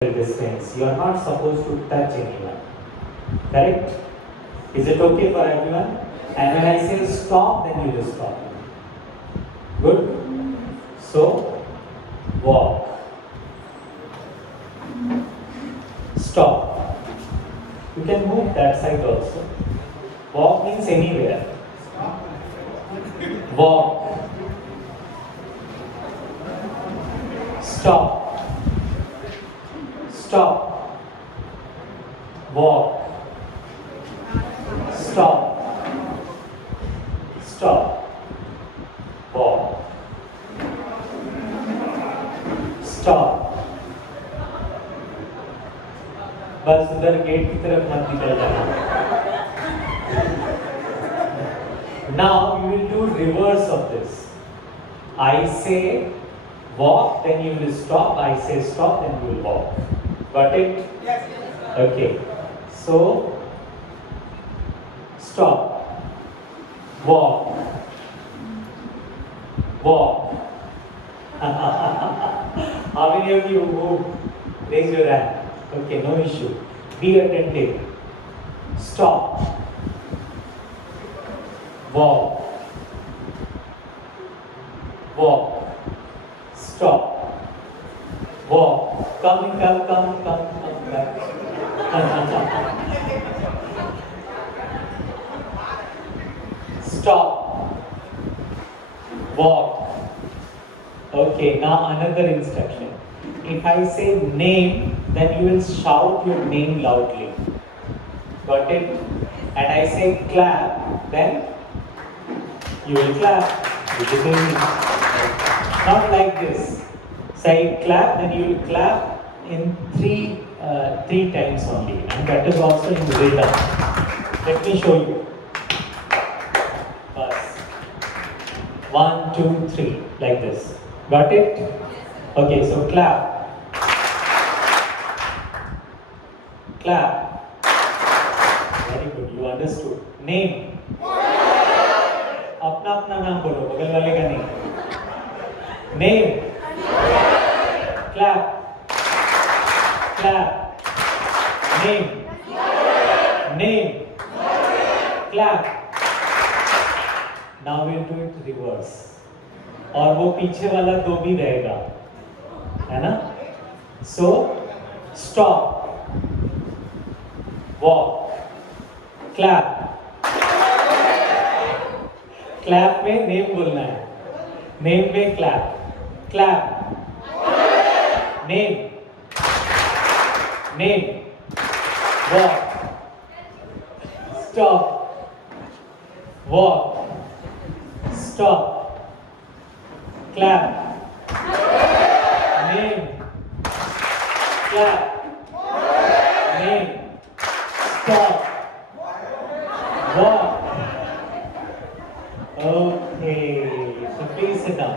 distance. You are not supposed to touch anyone. Correct? Is it okay for everyone? And when I say stop, then you will stop. Good? So, walk. Stop. You can move that side also. Walk means anywhere. Walk. Stop. Stop. Walk. Stop. Stop. Walk. Stop. बस उधर gate की तरफ मत निकल जाना. Now you will do reverse of this. I say walk, then you will stop. I say stop, then you will walk. Got it? Yes. Okay. So stop. Walk. Walk. How many of you move? Raise your hand. Okay, no issue. Be attentive. Stop. Walk. Walk. Stop. Walk. Come back. Stop. Walk. Okay, now another instruction. If I say name, then you will shout your name loudly. Got it? And I say clap, then you will clap. Not like this. Say clap, then you will clap in three times only, and that is also in rhythm. Let me show you. First, 1, 2, 3, like this. Got it? Okay, so clap. Clap. Very good. You understood. Name. अपना अपना नाम बोलो, बगल वाले का नहीं. Name. Clap. Clap. Name. Name. Clap. Now we'll do it reverse. और वो पीछे वाला दो भी रहेगा, है ना? So stop. Walk. Clap. Clap में name बोलना है. Name में clap. Clap. Name. Name. Walk. Stop. Walk. Stop. Clap. Name. Clap. Name. Stop. Walk. Okay. So please sit down.